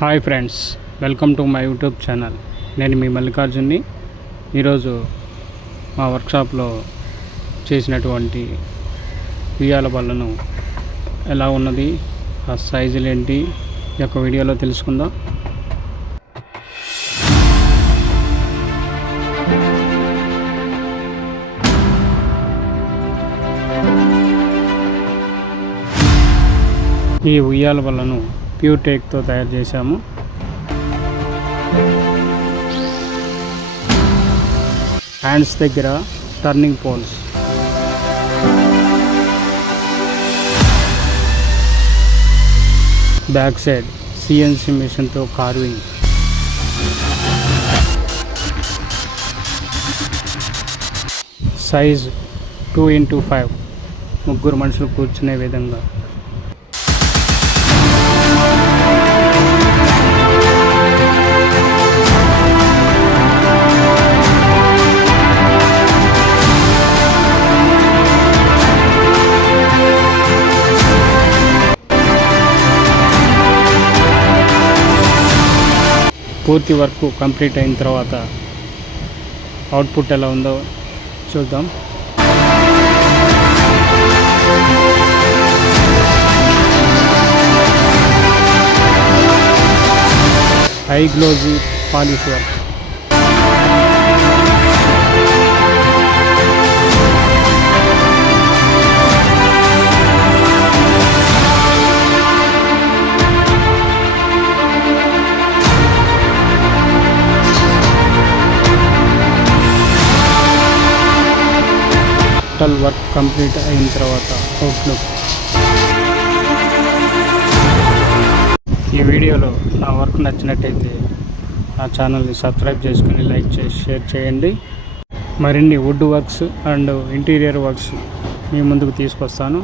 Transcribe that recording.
Hi friends, welcome to my YouTube channel. నేను మీ మల్లికార్జున్ని. ఈరోజు మా వర్క్షాప్లో చేసినటువంటి ఉయ్యాల బళ్ళను ఎలా ఉన్నది, ఆ సైజులు ఏంటి ఈ యొక్క వీడియోలో తెలుసుకుందాం. ఈ ఉయ్యాల బళ్ళను ప్యూర్ టేక్తో తయారు చేశాము. హ్యాండ్స్ దగ్గర turning poles, back side CNC మిషన్తో కార్వింగ్, సైజ్ 2x5 ముగ్గురు మనుషులు కూర్చునే విధంగా. పూర్తి వర్క్ కంప్లీట్ అయిన తర్వాత అవుట్పుట్ ఎలా ఉందో చూద్దాం. High glossy polish work. Total work complete అయిన తర్వాత అవుట్లుక్. ఈ వీడియోలో నా వర్క్ నచ్చినట్టయితే నా ఛానల్ని సబ్స్క్రైబ్ చేసుకుని లైక్ చేసి షేర్ చేయండి. మరిన్ని wood works and interior works మీ ముందుకు తీసుకొస్తాను.